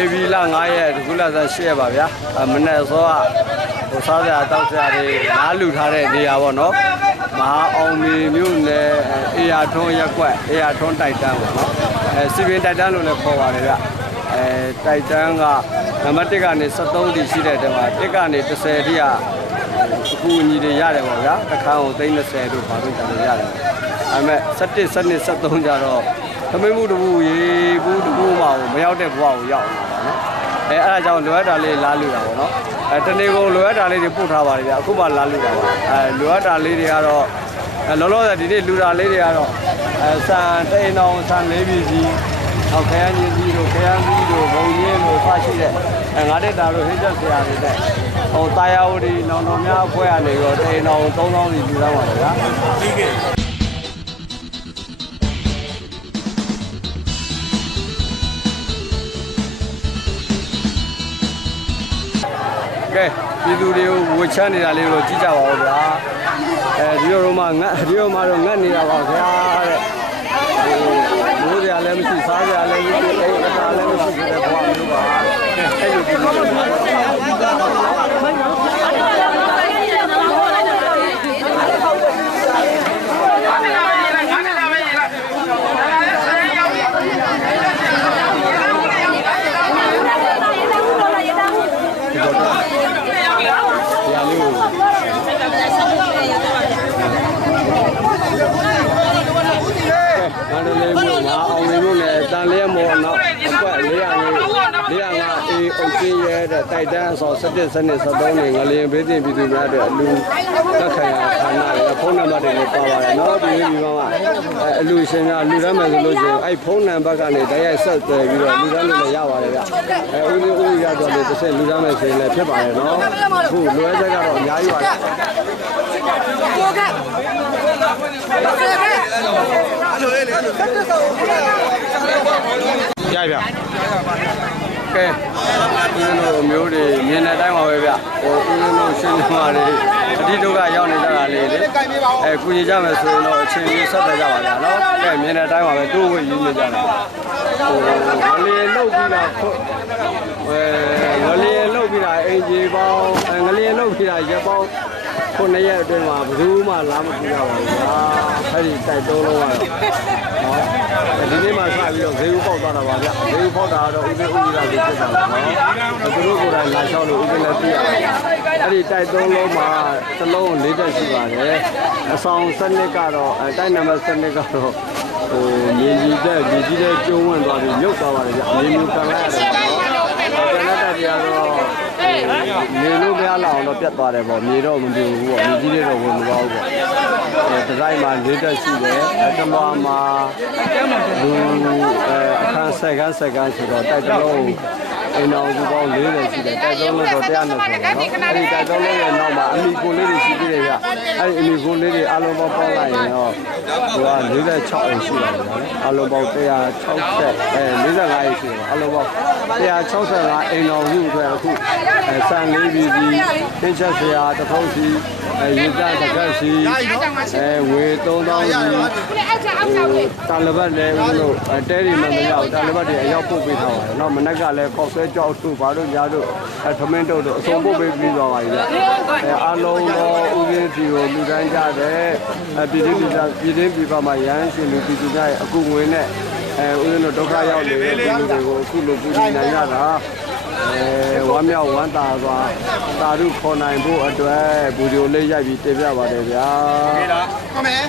AB လ9ရက်ဒီကုလဆန်10ရက်ပါဗျာအဲမနေ့စောကဟိုစားစရာတောက်စရာတွေနားလူထားတဲ့နေရာပေါ့နော်မဟာအောင်မီမြို့နယ်အေယာထွန်းရက်ကွက်အေယာထွန်းတိုက်တန်းပေါ့နော်အဲစီပင်တိုက်တန်းလို့လည်းခေါ်ပါတယ်ဗျအဲတိုက်တန်းကနံပါတ်1ကနေ73တိရှိတဲ့တဲမှာ1ကနေ30တိကအခုအညီတွေရတယ်ပေါ့ဗျာတစ်ခါကို30တို့ဘာလို့ကြတယ်ရတယ်အဲမဲ့17 17 73ကြတော့ သမင်းမှုတဘူးရေဘူးတဘူးမအောင်မရောက်တဲ့ဘဝကိုရောက်နေတာနော်အဲအဲ့ဒါကြောင့်လိုအပ်တာလေးလာလူတာပေါ့နော်အဲတနေ့ကုန်လိုအပ်တာလေးတွေပို့ထားပါတယ်ဗျအခုမှလာလူတာပါအဲလိုအပ်တာလေးတွေကတော့အဲလောလောဆယ်ဒီနေ့လူတာလေးတွေကတော့အဲစံတိန်အောင်စံလေးပြည်စီအောက်ခရမ်းကြီးကြီးတို့ခရမ်းကြီးတို့ဘုံကြီးတို့ဖာရှိတဲ့အဲငါတက်တာတို့ဟိချက်ဆရာတွေတဲ့ဟိုတာယာဝတီနောင်တော်များအဖွဲ့ကနေတော့တိန်အောင်3000စီလူသားပါဗျာ ကဲပြည်သူတွေကိုဝှချမ်းနေတာလေးကိုကြည့်ကြပါဦးဗျာအဲဒီတော့မှငတ်ဒီတော့မှတော့ငတ်နေတာပါဗျာတဲ့ဟိုမိုးကြလည်းမရှိစားကြလည်းမရှိအိမ်အသာလည်းမရှိတဲ့ဘဝမျိုးပါကဲအဲ့လိုပြည်သူတွေတရားလေးကိုမ န္တလေးမြို့မှာအောင်နေမြို့နယ်တန်လျက်မော်နောက်အကွက်400 405အေးအုတ်ချင်းရဲတဲ့တိုက်တန်းအစော17စနစ်73နေငလျင်ဘေးတင်ပြည်သူများအတွက်အလူတက်ခံရဌာနရဲ့ဖုန်းနံပါတ်တွေလည်းပါပါတယ်နော်ဒီနေ့ဒီမှာအဲအလူရှင်များလူရမ်းမယ်ဆိုလို့ရှိရင်အဲ့ဖုန်းနံပါတ်ကနေတိုက်ရိုက်ဆက်သွယ်ပြီးတော့လူရမ်းလို့လည်းရပါတယ်ဗျအဲဦးလေးဦးရတော့လေတစ်ဆက်လူရမ်းမယ်ဆိုရင်လည်းဖြစ်ပါတယ်နော်အခုလွယ်ချက်ကတော့အများကြီးပါတယ် ရပြကဲဦးဇင်းတို့မျိုးတွေမြင်တဲ့အတိုင်းပါပဲဗျဟိုဦးဇင်းတို့ရှင်းနေမှာတွေအတိဒုက္ခရောက်နေကြတာလေးလေအဲကုညီကြမယ်ဆိုရင်တော့အချိန်ကြီးဆက်တယ်ကြပါဗျာနော်ကဲမြင်တဲ့အတိုင်းပါပဲတိုးဝေယူနေကြတာဟိုငလျင်လုတ်ပြီးတာခုအဲငလျင်လုတ်ပြီးတာအင်ဂျီပေါင်းအဲငလျင်လုတ်ပြီးတာရက်ပေါင်း ခုနှစ်ရက်အတွင်းမှာဘယ်သူမှလာမကြည့်ရပါဘူးဗျာအဲ့ဒီတိုက်တုံးလုံးကတော့နော်ဒီနေ့မှစပြီးတော့ဈေးဥပေါက်သွားတာပါဗျဈေးဥပေါက်တာကတော့ဥပ္ပေဥပ္ပိလာကြီးဖြစ်တာပါနော်သူတို့ကိုယ်တိုင်လာလျှောက်လို့ဥပ္ပေလည်းသိရတယ်အဲ့ဒီတိုက်တုံးလုံးမှာတစ်လုံး၄တက်ရှိပါတယ်အဆောင်စနစ်ကတော့အဲတိုက်နံပါတ်စနစ်ကတော့ဟိုမြေကြီးတဲ့မြေကြီးတဲ့ကျုံးဝင်သွားပြီးမြုပ်သွားပါတယ်ဗျမြေမျိုးကန်လိုက်ရတယ်နော်ကျန်တဲ့တရားတော့ မြေလို့မရလောက်အောင်တော့ပြတ်သွားတယ်ပေါ့မြေတော့မပြူဘူးပေါ့မြေကြီးတွေတော့ဝင်မသွားဘူးပေါ့အဲဒီဇိုင်းမှာ၄တက်ရှိတယ်အဲတလွားမှာလူအဲအခန်းဆယ်ကန်းဆယ်ကန်းဆိုတော့တိုက်တလုံး အိမ်တော်စုပေါင်း40ရှိတယ်တိုက်သုံးလို့တော့120ကျော်နော်အဲ့ဒီတိုက်သုံးလို့ရဲ့နောက်မှာအမိကိုလေးတွေရှိသေးတယ်ဗျအဲ့ဒီအမိကိုလေးတွေအလုံးပေါင်းပေါင်းလိုက်ရင်တော့သူက46အိမ်ရှိတယ်နော်အလုံးပေါင်း160အဲ45အိမ်ရှိတယ်အလုံးပေါင်း165အိမ်တော်စုအတွက်အခုဆန်လေးပြည်စီသင်ချက်ဆရာတစ်ထုံးစီအဲရေတတကက်စီအဲဝေ3000စီတာလဘတ်လည်းဦးလို့တဲရီမမရောက်တာလဘတ်တွေအရောက်ပို့ပေးထားပါတယ်နော်မနက်ကလည်းကော့ဆွဲဆဲကြောက်တို့ဘာတို့ညာတို့အဲထမင်းတို့တို့အစုံပို့ပေးပြီးသွားပါပြီဗျအဲအလုံးတော့ဦးရင်းစီကိုလူတိုင်းကြတယ်အဲပြည်သူပြည်သားပြည်သူပြည်ပမှာရဟန်းရှင်လူပြည်သူများရဲ့အကူငွေနဲ့အဲဦးရင်းတို့ဒုက္ခရောက်နေတဲ့ပြည်သူတွေကိုအခုလိုပူဇော်နိုင်ရတာအဲဝမ်းမြောက်ဝမ်းသာစွာသာဓုခေါ်နိုင်ဖို့အတွက်ဘူဂျိုလေးရိုက်ပြီးတင်ပြပါတယ်ဗျာဟုတ်မယ်